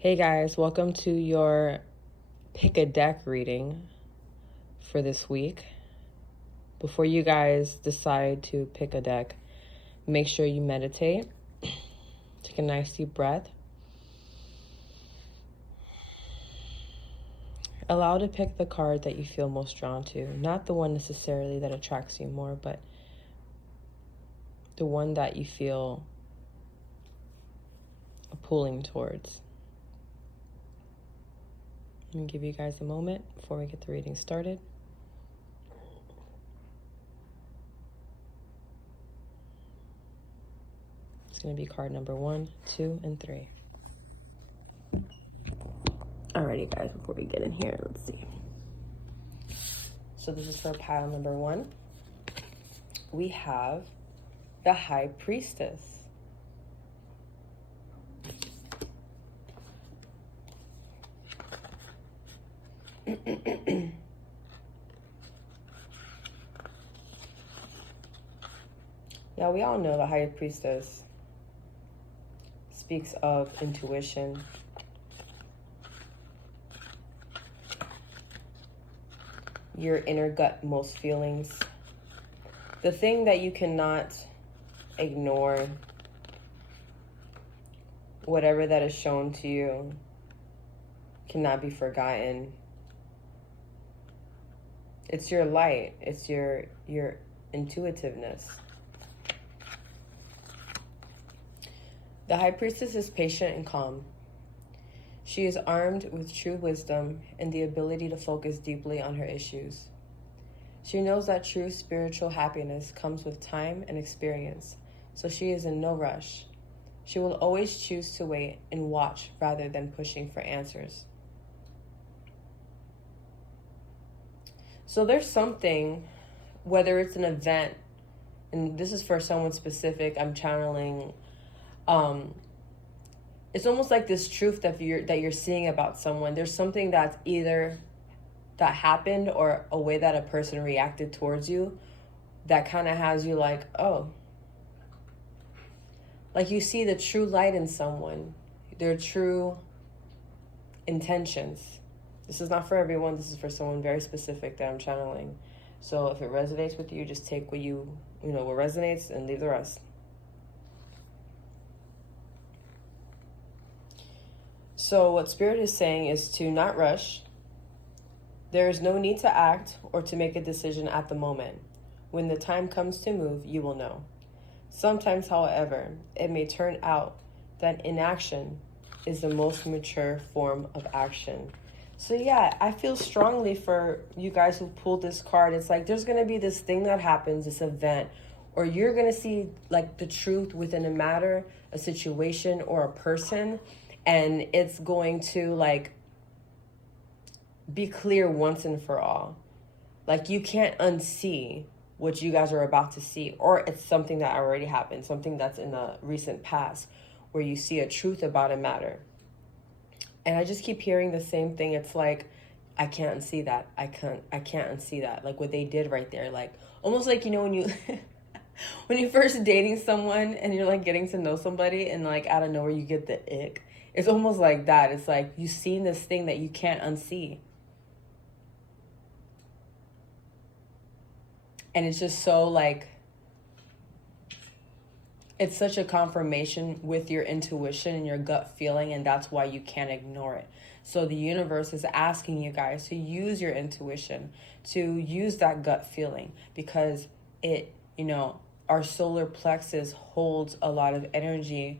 Hey guys, welcome to your pick a deck reading for this week. Before you guys decide to pick a deck, make sure you meditate. Take a nice deep breath. Allow to pick the card that you feel most drawn to, not the one necessarily that attracts you more, but the one that you feel pulling towards. Let me give you guys a moment before we get the reading started. It's going to be card number 1, 2, and 3. Alrighty guys, before we get in here, let's see. So this is for pile number 1. We have the High Priestess. Now we all know the High Priestess speaks of intuition, your inner gut most feelings, the thing that you cannot ignore, whatever that is shown to you cannot be forgotten. It's your light, it's your intuitiveness. The High Priestess is patient and calm. She is armed with true wisdom and the ability to focus deeply on her issues. She knows that true spiritual happiness comes with time and experience, so she is in no rush. She will always choose to wait and watch rather than pushing for answers. So there's something, whether it's an event, and this is for someone specific, I'm channeling, it's almost like this truth that you're seeing about someone. There's something that's either that happened or a way that a person reacted towards you that kind of has you like, oh, like you see the true light in someone, their true intentions. This is not for everyone. This is for someone very specific that I'm channeling. So if it resonates with you, just take what what resonates and leave the rest. So what Spirit is saying is to not rush. There is no need to act or to make a decision at the moment. When the time comes to move, you will know. Sometimes, however, it may turn out that inaction is the most mature form of action. So yeah, I feel strongly for you guys who pulled this card. It's like there's going to be this thing that happens, this event, or you're going to see like the truth within a matter, a situation, or a person, and it's going to like be clear once and for all. Like you can't unsee what you guys are about to see, or it's something that already happened, something that's in the recent past where you see a truth about a matter. And I just keep hearing the same thing. It's like, I can't unsee that. I can't unsee that. Like what they did right there. Like almost like, when you when you're first dating someone and you're like getting to know somebody and like out of nowhere you get the ick. It's almost like that. It's like you've seen this thing that you can't unsee. And it's just so like, it's such a confirmation with your intuition and your gut feeling, and that's why you can't ignore it. So the universe is asking you guys to use your intuition, to use that gut feeling, because it, our solar plexus holds a lot of energy,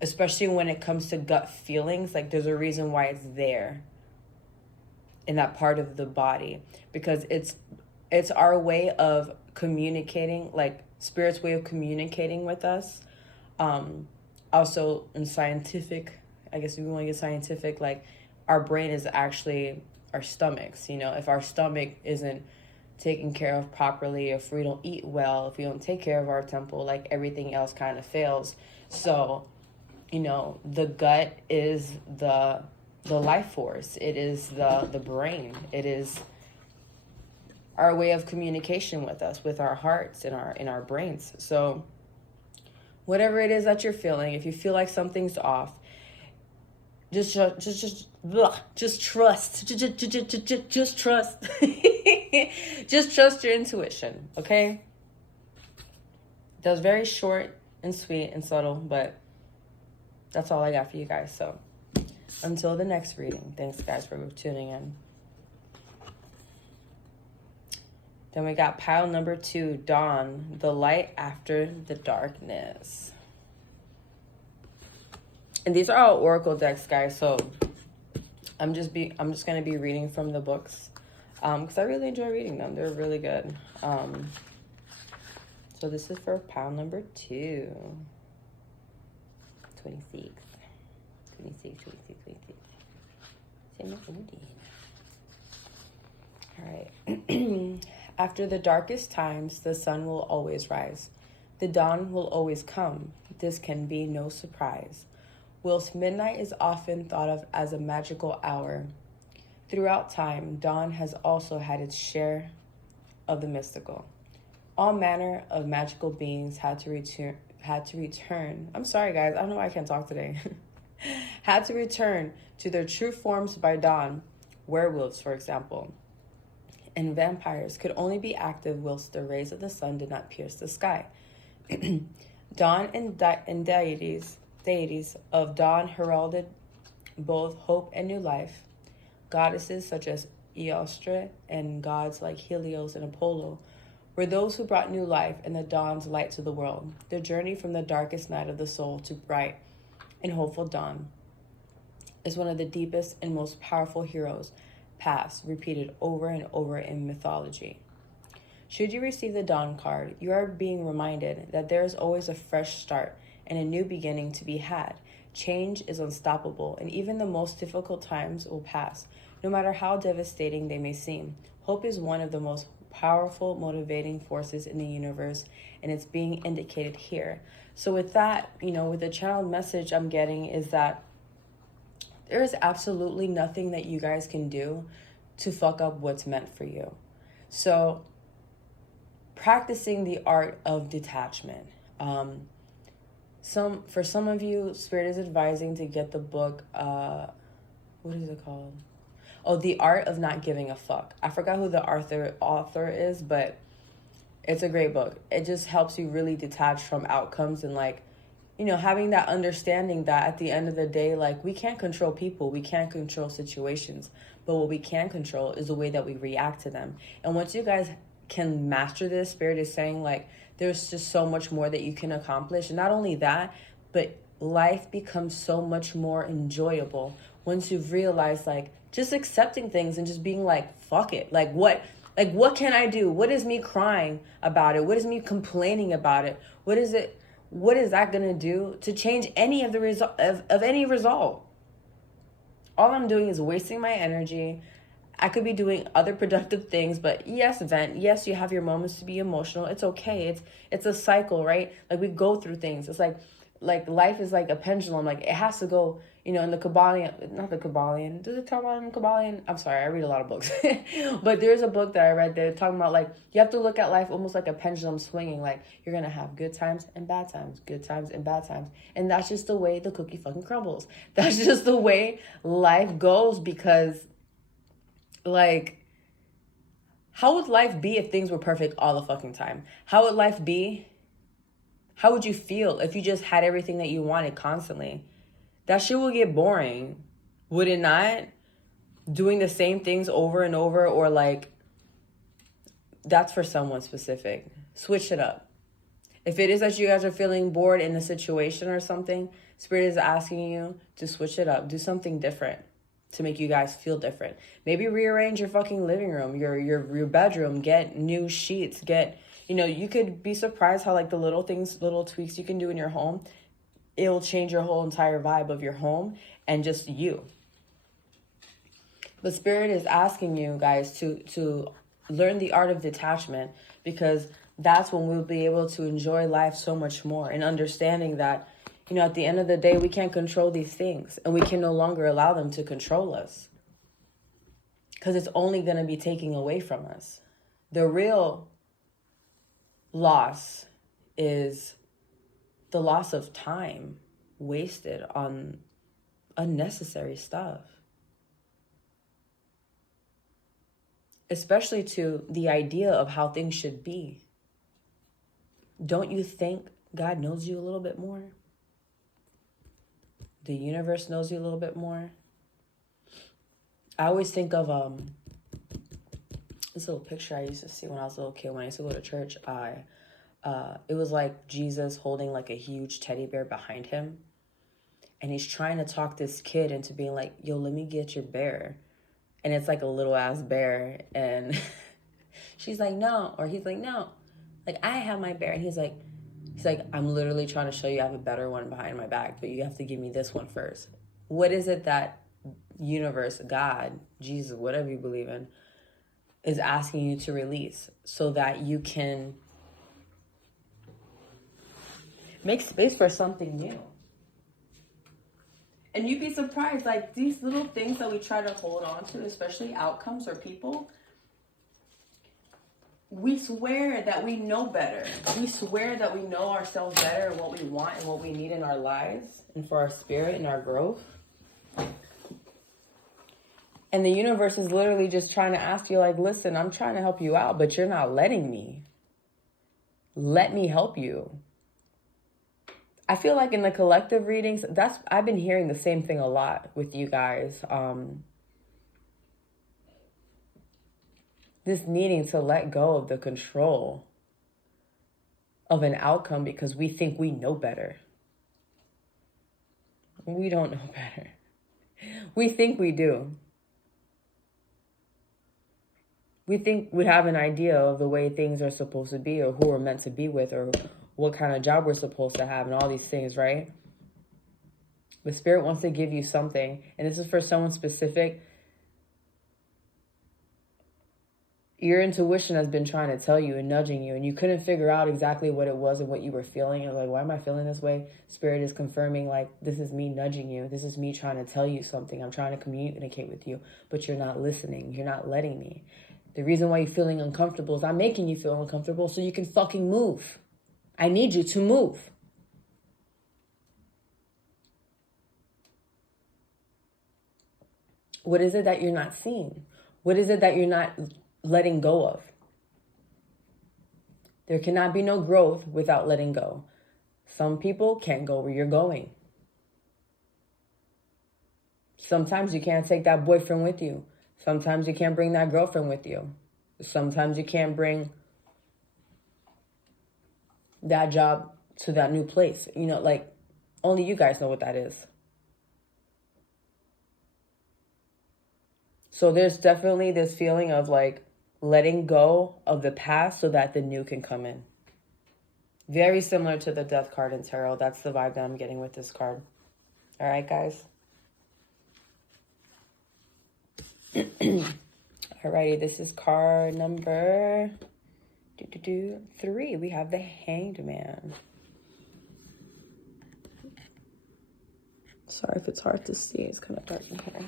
especially when it comes to gut feelings. Like there's a reason why it's there in that part of the body, because it's our way of communicating, like Spirit's way of communicating with us. Also in scientific, I guess if we want to get scientific, like our brain is actually our stomachs. If our stomach isn't taken care of properly, if we don't eat well, if we don't take care of our temple, like everything else kind of fails. So, the gut is the life force. It is the brain. It is our way of communication with us, with our hearts and in our brains. So whatever it is that you're feeling, if you feel like something's off, Just trust. Just trust. Just trust your intuition, okay? That was very short and sweet and subtle, but that's all I got for you guys. So until the next reading, thanks guys for tuning in. Then we got pile number 2, Dawn, the light after the darkness. And these are all oracle decks, guys, so I'm just gonna be reading from the books, because I really enjoy reading them. They're really good. So this is for pile number 2. 26. All right. After the darkest times, the sun will always rise. The dawn will always come. This can be no surprise. Whilst midnight is often thought of as a magical hour, throughout time, dawn has also had its share of the mystical. All manner of magical beings had to return. I'm sorry, guys. I don't know why I can't talk today. Had to return to their true forms by dawn. Werewolves, for example, and vampires could only be active whilst the rays of the sun did not pierce the sky. Dawn and deities of dawn heralded both hope and new life. Goddesses such as Eostre and gods like Helios and Apollo were those who brought new life and the dawn's light to the world. The journey from the darkest night of the soul to bright and hopeful dawn is one of the deepest and most powerful heroes past, repeated over and over in mythology. Should you receive the Dawn card, you are being reminded that there is always a fresh start and a new beginning to be had. Change is unstoppable, and even the most difficult times will pass, no matter how devastating they may seem. Hope is one of the most powerful motivating forces in the universe, and it's being indicated here. So with that, with the channeled message I'm getting is that there is absolutely nothing that you guys can do to fuck up what's meant for you. So practicing the art of detachment. For some of you, Spirit is advising to get the book, what is it called? Oh, The Art of Not Giving a Fuck. I forgot who the author is, but it's a great book. It just helps you really detach from outcomes and having that understanding that at the end of the day, we can't control people, we can't control situations, but what we can control is the way that we react to them. And once you guys can master this, Spirit is saying there's just so much more that you can accomplish. And not only that, but life becomes so much more enjoyable once you've realized just accepting things and just being fuck it. What can I do? What is me crying about it? What is me complaining about it? What is that gonna do to change any of the result of any result? All I'm doing is wasting my energy. I could be doing other productive things, but yes, vent. Yes, you have your moments to be emotional. It's okay. It's a cycle, right? We go through things. It's like life is like a pendulum. It has to go, in the Kabbalion, not the Kabbalion. Does it talk about Kabbalion? I'm sorry, I read a lot of books. But there's a book that I read there talking about you have to look at life almost like a pendulum swinging. You're going to have good times and bad times, good times and bad times. And that's just the way the cookie fucking crumbles. That's just the way life goes because how would life be if things were perfect all the fucking time? How would life be? How would you feel if you just had everything that you wanted constantly? That shit will get boring, would it not? Doing the same things over and over, or that's for someone specific. Switch it up. If it is that you guys are feeling bored in a situation or something, Spirit is asking you to switch it up. Do something different to make you guys feel different. Maybe rearrange your fucking living room, your bedroom, get new sheets, you could be surprised how the little tweaks you can do in your home, it will change your whole entire vibe of your home and just you. But Spirit is asking you guys to learn the art of detachment, because that's when we'll be able to enjoy life so much more, and understanding that at the end of the day, we can't control these things, and we can no longer allow them to control us, because it's only going to be taking away from us. The real loss is the loss of time wasted on unnecessary stuff. Especially to the idea of how things should be. Don't you think God knows you a little bit more? The universe knows you a little bit more. I always think of this little picture I used to see when I was a little kid. When I used to go to church, it was like Jesus holding like a huge teddy bear behind him. And he's trying to talk this kid into being like, yo, let me get your bear. And it's like a little ass bear. And she's like, no. Or he's like, no. Like, I have my bear. And he's like, I'm literally trying to show you I have a better one behind my back, but you have to give me this one first. What is it that universe, God, Jesus, whatever you believe in, is asking you to release so that you can make space for something new? And you'd be surprised, like these little things that we try to hold on to, especially outcomes or people, we swear that we know better. We swear that we know ourselves better and what we want and what we need in our lives and for our spirit and our growth. And the universe is literally just trying to ask you, like, listen, I'm trying to help you out, but you're not letting me. Let me help you. I feel like in the collective readings, I've been hearing the same thing a lot with you guys. This needing to let go of the control of an outcome because we think we know better. We don't know better. We think we do. We think we have an idea of the way things are supposed to be or who we're meant to be with or what kind of job we're supposed to have and all these things, right? But Spirit wants to give you something, and this is for someone specific. Your intuition has been trying to tell you and nudging you, and you couldn't figure out exactly what it was and what you were feeling. And like, why am I feeling this way? Spirit is confirming, like, this is me nudging you. This is me trying to tell you something. I'm trying to communicate with you, but you're not listening. You're not letting me. The reason why you're feeling uncomfortable is I'm making you feel uncomfortable so you can fucking move. I need you to move. What is it that you're not seeing? What is it that you're not letting go of? There cannot be no growth without letting go. Some people can't go where you're going. Sometimes you can't take that boyfriend with you. Sometimes you can't bring that girlfriend with you. Sometimes you can't bring that job to that new place. You know, like, only you guys know what that is. So there's definitely this feeling of like letting go of the past so that the new can come in. Very similar to the Death card in tarot. That's the vibe that I'm getting with this card. All right, guys. Alrighty, this is card number 3. We have the Hanged Man. Sorry if it's hard to see. It's kind of dark in here.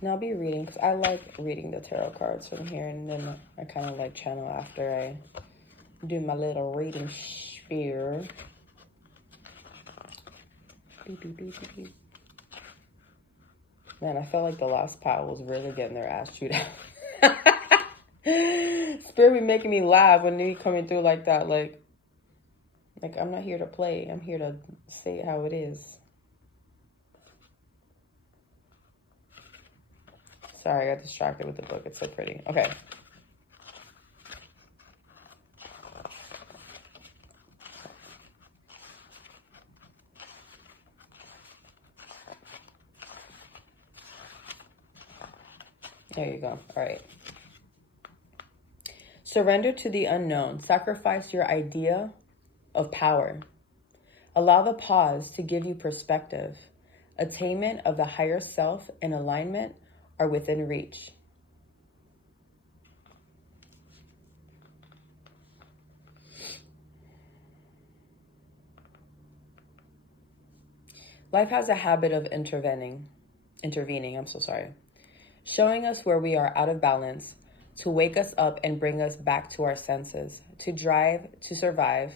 And I'll be reading, because I like reading the tarot cards from here, and then I kind of like channel after I do my little reading sphere. Man, I felt like the last pile was really getting their ass chewed out. Spirit be making me laugh when they coming through like that. Like I'm not here to play. I'm here to say it how it is. Sorry, I got distracted with the book. It's so pretty. Okay. There you go. All right. Surrender to the unknown. Sacrifice your idea of power. Allow the pause to give you perspective. Attainment of the higher self and alignment are within reach. Life has a habit of intervening, showing us where we are out of balance, to wake us up and bring us back to our senses, to drive, to survive,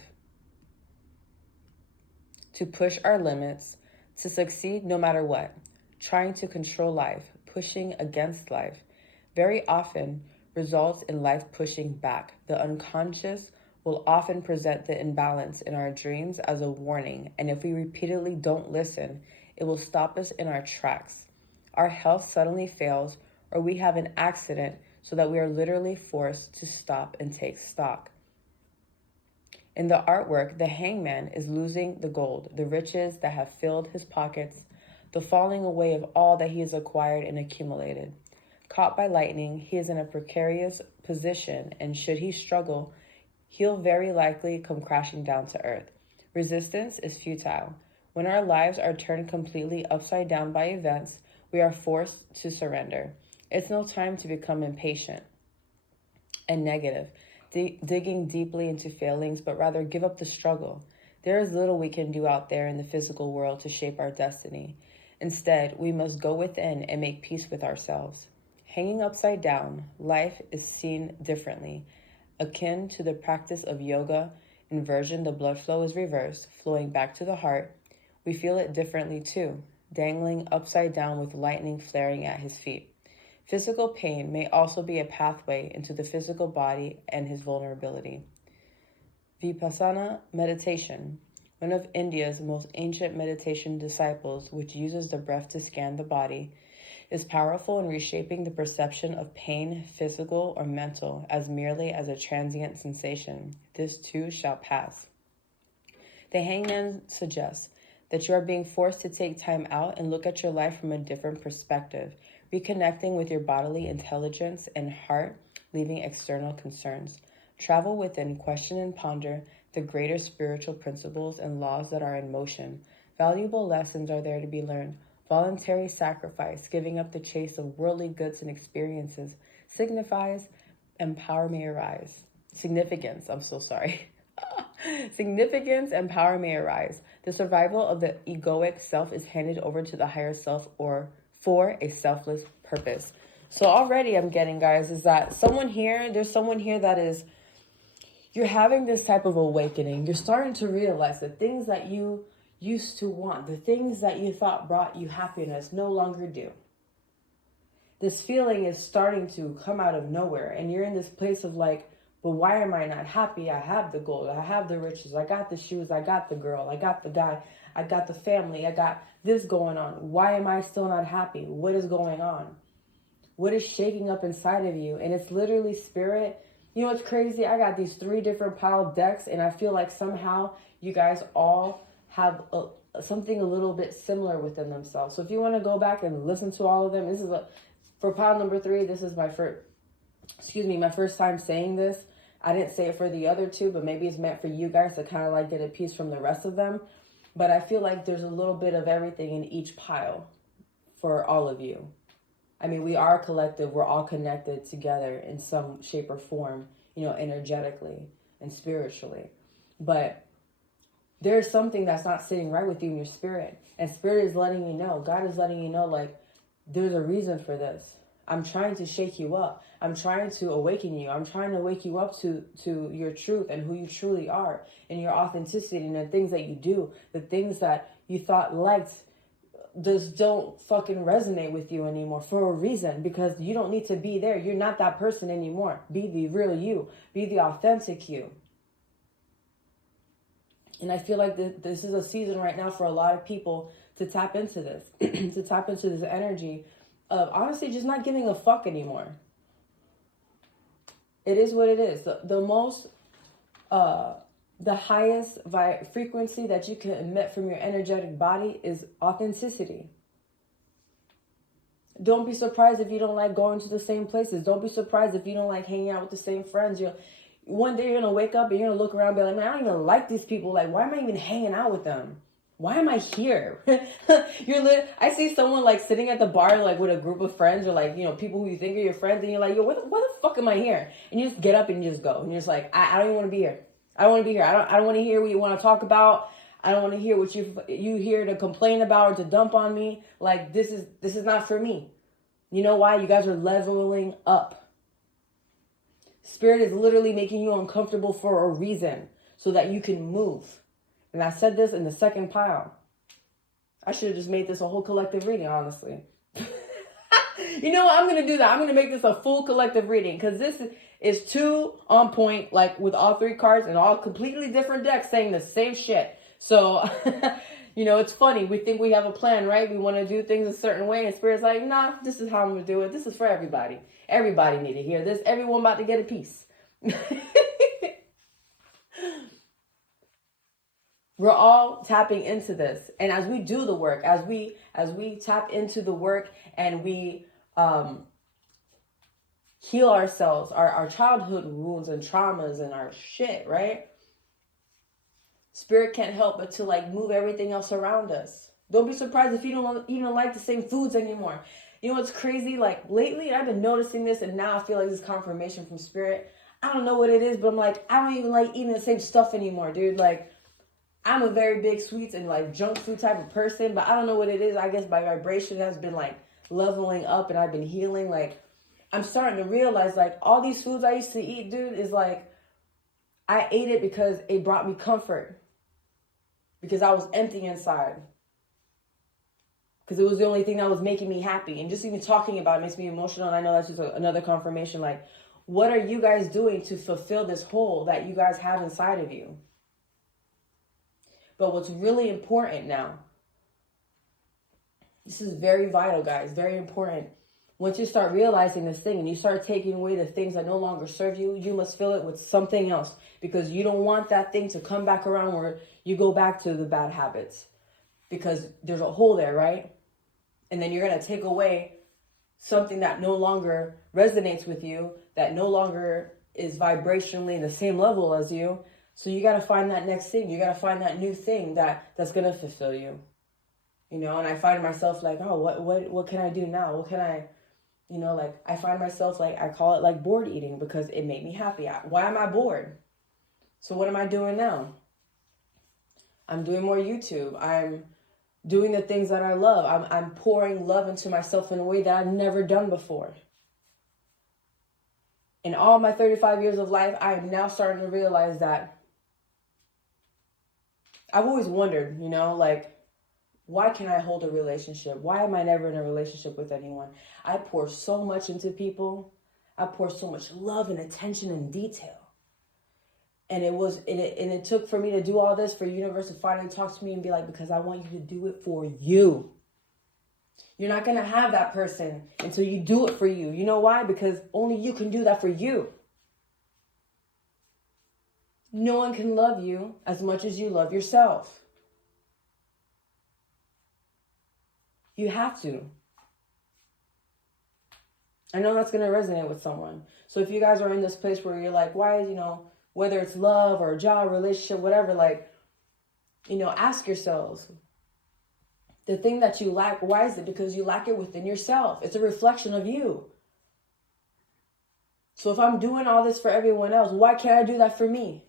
to push our limits, to succeed no matter what, trying to control life, pushing against life, very often results in life pushing back. The unconscious will often present the imbalance in our dreams as a warning, and if we repeatedly don't listen, it will stop us in our tracks. Our health suddenly fails, or we have an accident so that we are literally forced to stop and take stock. In the artwork, the hangman is losing the gold, the riches that have filled his pockets, the falling away of all that he has acquired and accumulated. Caught by lightning, he is in a precarious position, and should he struggle, he'll very likely come crashing down to earth. Resistance is futile. When our lives are turned completely upside down by events, we are forced to surrender. It's no time to become impatient and negative, digging deeply into failings, but rather give up the struggle. There is little we can do out there in the physical world to shape our destiny. Instead, we must go within and make peace with ourselves. Hanging upside down, life is seen differently. Akin to the practice of yoga, inversion, the blood flow is reversed, flowing back to the heart. We feel it differently too, dangling upside down with lightning flaring at his feet. Physical pain may also be a pathway into the physical body and his vulnerability. Vipassana meditation, one of India's most ancient meditation disciples, which uses the breath to scan the body, is powerful in reshaping the perception of pain, physical or mental, as merely as a transient sensation. This too shall pass. The hangman suggests that you are being forced to take time out and look at your life from a different perspective, reconnecting with your bodily intelligence and heart, leaving external concerns. Travel within, question and ponder the greater spiritual principles and laws that are in motion. Valuable lessons are there to be learned. Voluntary sacrifice, giving up the chase of worldly goods and experiences, signifies and power may arise. Significance and power may arise. The survival of the egoic self is handed over to the higher self or for a selfless purpose. So already I'm getting, guys, is that there's someone here that is, you're having this type of awakening. You're starting to realize the things that you used to want, the things that you thought brought you happiness no longer do. This feeling is starting to come out of nowhere, and you're in this place of like, but why am I not happy? I have the gold, I have the riches, I got the shoes, I got the girl, I got the guy, I got the family, I got this going on. Why am I still not happy? What is going on? What is shaking up inside of you? And it's literally spirit. You know what's crazy? I got these 3 different piled decks, and I feel like somehow you guys all have something a little bit similar within themselves. So if you want to go back and listen to all of them, this is for pile number 3. This is my first time saying this. I didn't say it for the other 2, but maybe it's meant for you guys to kind of like get a piece from the rest of them. But I feel like there's a little bit of everything in each pile for all of you. I mean, we are a collective. We're all connected together in some shape or form, energetically and spiritually. But there's something that's not sitting right with you in your spirit. And spirit is letting you know, God is letting you know, like, there's a reason for this. I'm trying to shake you up. I'm trying to awaken you. I'm trying to wake you up to your truth and who you truly are and your authenticity and the things that you do, the things that you thought liked just don't fucking resonate with you anymore for a reason, because you don't need to be there. You're not that person anymore. Be the real you. Be the authentic you. And I feel like this is a season right now for a lot of people to tap into this, to tap into this energy of honestly just not giving a fuck anymore. It is what it is. The highest frequency that you can emit from your energetic body is authenticity. Don't be surprised if you don't like going to the same places. Don't be surprised if you don't like hanging out with the same friends. One day you're going to wake up and you're going to look around and be like, man, I don't even like these people. Like, why am I even hanging out with them? Why am I here? I see someone like sitting at the bar, like with a group of friends or like, people who you think are your friends. And you're like, yo, why the fuck am I here? And you just get up and you just go. And you're just like, I don't even want to be here. I don't want to be here. I don't want to hear what you want to talk about. I don't want to hear what you here to complain about or to dump on me. Like, this is not for me. You know why? You guys are leveling up. Spirit is literally making you uncomfortable for a reason so that you can move. And I said this in the second pile. I should have just made this a whole collective reading, honestly. You know what? I'm going to do that. I'm going to make this a full collective reading because this is too on point, like with all three cards and all completely different decks saying the same shit. So, you know, it's funny. We think we have a plan, right? We want to do things a certain way. And Spirit's like, nah, this is how I'm going to do it. This is for everybody. Everybody need to hear this. Everyone about to get a piece. We're all tapping into this. And as we do the work, as we tap into the work and we heal ourselves, our childhood wounds and traumas and our shit, right? Spirit can't help but to like move everything else around us. Don't be surprised if you don't even like the same foods anymore. You know what's crazy? Like lately I've been noticing this and now I feel like this confirmation from Spirit. I don't know what it is, but I'm like, I don't even like eating the same stuff anymore, dude. Like I'm a very big sweets and like junk food type of person, but I don't know what it is. I guess my vibration has been like leveling up and I've been healing. Like I'm starting to realize like all these foods I used to eat, dude, is like I ate it because it brought me comfort. Because I was empty inside. Because it was the only thing that was making me happy. And just even talking about it makes me emotional. And I know that's just another confirmation. Like, what are you guys doing to fulfill this hole that you guys have inside of you? But what's really important now, this is very vital, guys, very important. Once you start realizing this thing and you start taking away the things that no longer serve you, you must fill it with something else because you don't want that thing to come back around where you go back to the bad habits because there's a hole there, right? And then you're going to take away something that no longer resonates with you, that no longer is vibrationally the same level as you. So you got to find that next thing. You got to find that new thing that's going to fulfill you. You know, and I find myself like, oh, what can I do now? What can I, you know, like I find myself like, I call it like bored eating because it made me happy. Why am I bored? So what am I doing now? I'm doing more YouTube. I'm doing the things that I love. I'm pouring love into myself in a way that I've never done before. In all my 35 years of life, I am now starting to realize that I've always wondered, you know, like, why can't I hold a relationship? Why am I never in a relationship with anyone? I pour so much into people. I pour so much love and attention and detail. And it took for me to do all this for universe to finally talk to me and be like, because I want you to do it for you. You're not going to have that person until you do it for you. You know why? Because only you can do that for you. No one can love you as much as you love yourself. You have to. I know that's going to resonate with someone. So if you guys are in this place where you're like, why, you know, whether it's love or a job, relationship, whatever, like, you know, ask yourselves, the thing that you lack, why is it? Because you lack it within yourself. It's a reflection of you. So if I'm doing all this for everyone else, why can't I do that for me?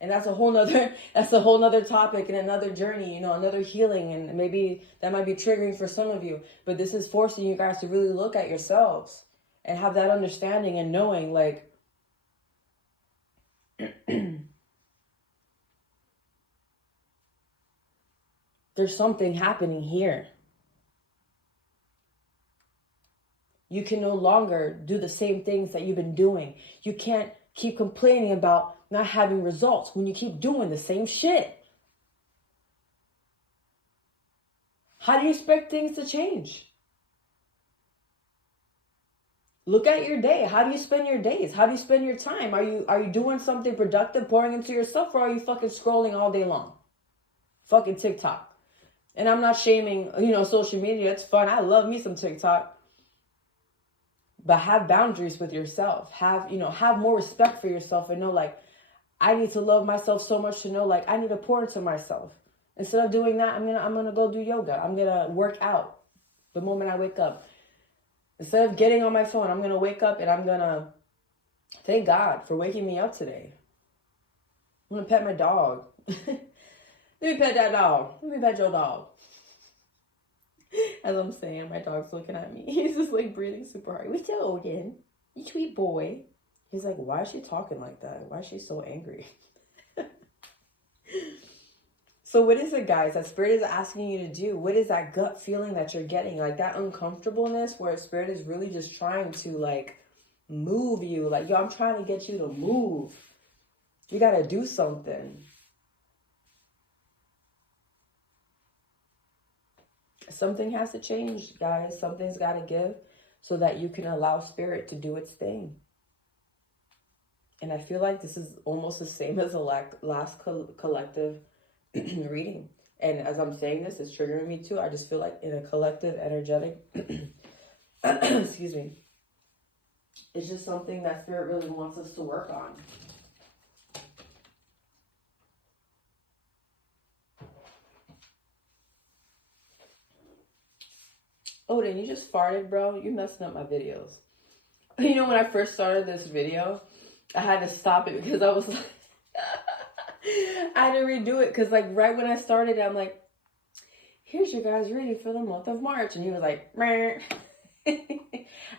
And that's a whole nother topic and another journey, you know, another healing. And maybe that might be triggering for some of you. But this is forcing you guys to really look at yourselves and have that understanding and knowing, like, there's something happening here. You can no longer do the same things that you've been doing. You can't keep complaining about not having results when you keep doing the same shit. How do you expect things to change? Look at your day. How do you spend your days? How do you spend your time? Are you doing something productive, pouring into yourself, or are you fucking scrolling all day long? Fucking TikTok. And I'm not shaming, you know, social media. It's fun. I love me some TikTok. But have boundaries with yourself. Have more respect for yourself and know, like, I need to love myself so much to know, like, I need to pour into myself. Instead of doing that, I'm gonna go do yoga. I'm gonna work out the moment I wake up. Instead of getting on my phone, I'm gonna wake up and I'm gonna thank God for waking me up today. I'm gonna pet my dog. Let me pet that dog. Let me pet your dog. As I'm saying, my dog's looking at me. He's just like breathing super hard. We still again. You sweet boy. He's like, why is she talking like that? Why is she so angry? So what is it, guys, that Spirit is asking you to do? What is that gut feeling that you're getting? Like that uncomfortableness where Spirit is really just trying to like move you. Like, yo, I'm trying to get you to move. You got to do something. Something has to change, guys. Something's got to give so that you can allow Spirit to do its thing. And I feel like this is almost the same as the last collective reading. And as I'm saying this, it's triggering me too. I just feel like in a collective, energetic, excuse me, it's just something that Spirit really wants us to work on. Odin, you just farted, bro. You messing up my videos. You know, when I first started this video, I had to stop it because I was like, I had to redo it because like right when I started, I'm like, here's your guys' reading for the month of March. And he was like, meh.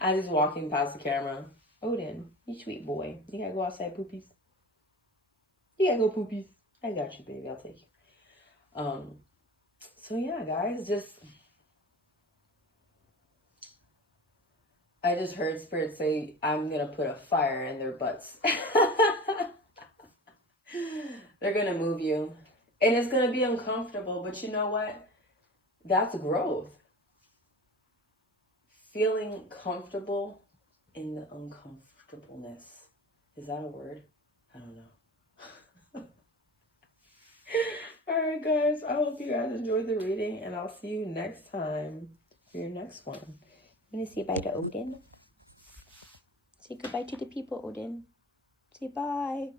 I was walking past the camera. Odin, you sweet boy. You gotta go outside, poopies. You gotta go, poopies. I got you, baby. I'll take you. So yeah, guys, I just heard Spirit say, I'm gonna put a fire in their butts. They're gonna move you. And it's gonna be uncomfortable, but you know what? That's growth. Feeling comfortable in the uncomfortableness. Is that a word? I don't know. All right, guys. I hope you guys enjoyed the reading, and I'll see you next time for your next one. I'm going to say bye to Odin. Say goodbye to the people, Odin. Say bye.